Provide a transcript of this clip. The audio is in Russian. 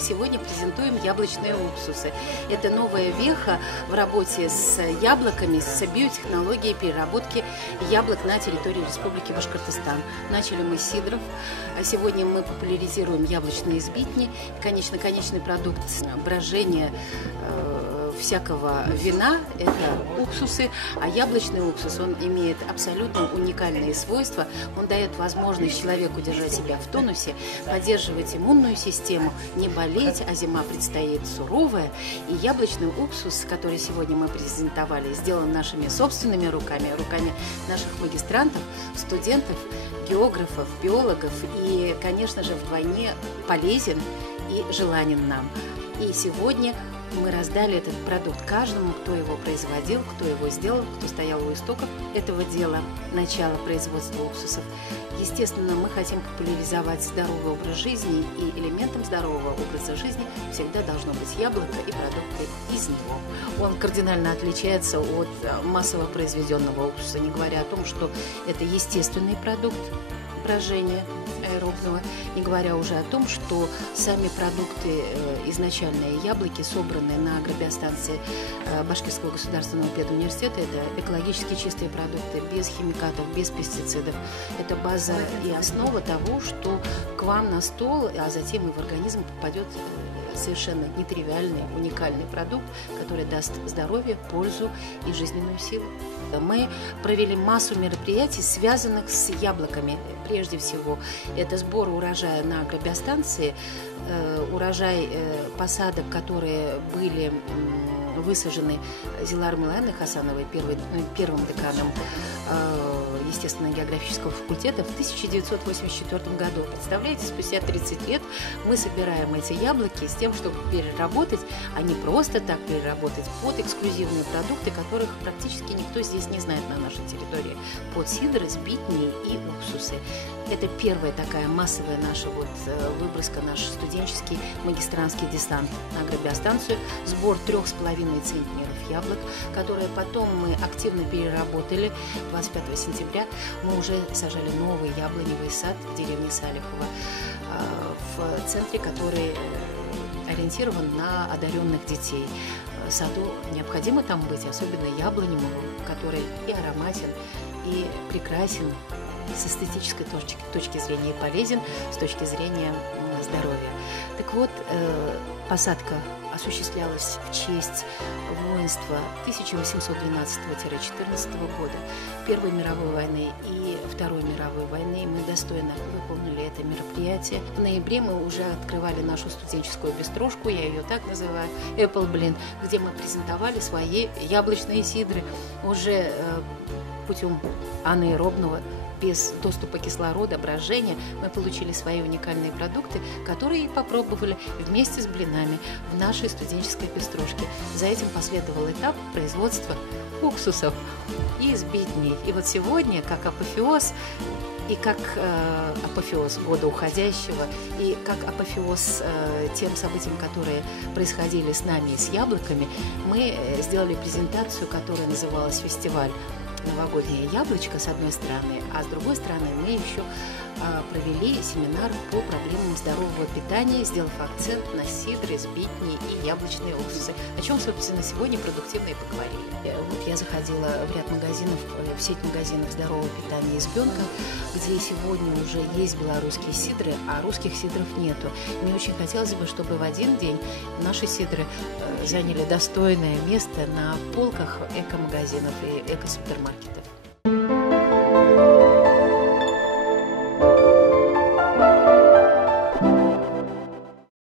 мы сегодня презентуем яблочные уксусы. Это новая веха в работе с яблоками, с биотехнологией переработки яблок на территории Республики Башкортостан. Начали мы с сидров, а сегодня мы популяризируем яблочные сбитни. Конечно, конечный продукт брожения всякого вина – это уксусы, а яблочный уксус, он имеет абсолютно уникальные свойства. Он дает возможность человеку держать себя в тонусе, поддерживать иммунную систему, не болеть, а зима предстоит суровая. И яблочный уксус, который сегодня мы презентовали, сделан нашими собственными руками, руками наших магистрантов, студентов, географов, биологов и, конечно же, вдвойне полезен и желанен нам. И сегодня мы раздали этот продукт каждому, кто его производил, кто его сделал, кто стоял у истоков этого дела, начала производства уксусов. Естественно, мы хотим популяризовать здоровый образ жизни, и элементом здорового образа жизни всегда должно быть яблоко и продукты из него. Он кардинально отличается от массово произведенного уксуса, не говоря о том, что это естественный продукт брожения аэробного, не говоря уже о том, что сами продукты, изначальные яблоки, собранные на агробиостанции Башкирского государственного педуниверситета, это экологически чистые продукты, без химикатов, без пестицидов. Это база и основа того, что к вам на стол, а затем и в организм попадет совершенно нетривиальный, уникальный продукт, который даст здоровье, пользу и жизненную силу. Мы провели массу мероприятий, связанных с яблоками. Прежде всего, это сбор урожая на агробиостанции, урожай посадок, которые были высажены Зиларом Милаевной Хасановой, первым деканом естественно-географического факультета в 1984 году. Представляете, спустя 30 лет мы собираем эти яблоки с тем, чтобы переработать, а не просто так переработать под эксклюзивные продукты, которых практически никто здесь не знает на нашей территории, под сидры, сбитни и уксусы. Это первая такая массовая наша выброска, наш студенческий магистрантский десант на агробиостанцию, сбор 3,5 центнеров яблок, которые потом мы активно переработали. 25 сентября мы уже сажали новый яблоневый сад в деревне Салихово, в центре, который ориентирован на одаренных детей. Саду необходимо там быть, особенно яблоневому, который и ароматен, и прекрасен с эстетической точки зрения, и полезен с точки зрения здоровья. Так вот, посадка осуществлялась в честь воинства 1812-14 года, Первой мировой войны и Второй мировой войны. Мы достойно выполнили это мероприятие. В ноябре мы уже открывали нашу студенческую бестрожку, я ее так называю, Apple Blend, где мы презентовали свои яблочные сидры уже путем анаэробного, без доступа кислорода, брожения. Мы получили свои уникальные продукты, которые попробовали вместе с блинами в нашей студенческой бестрожке. За этим последовал этап производства уксусов и сбитней. И вот сегодня, как апофеоз, и как апофеоз года уходящего, и как апофеоз тем событиям, которые происходили с нами и с яблоками, мы сделали презентацию, которая называлась «Фестиваль новогоднее яблочко» с одной стороны, а с другой стороны мы еще провели семинар по проблемам здорового питания, сделав акцент на сидры, сбитни и яблочные уксусы, о чем, собственно, сегодня продуктивно и поговорили. Вот я заходила в ряд магазинов, в сеть магазинов здорового питания «Избенка», где сегодня уже есть белорусские сидры, а русских сидров нету. Мне очень хотелось бы, чтобы в один день наши сидры заняли достойное место на полках эко-магазинов и эко-супермаркетов.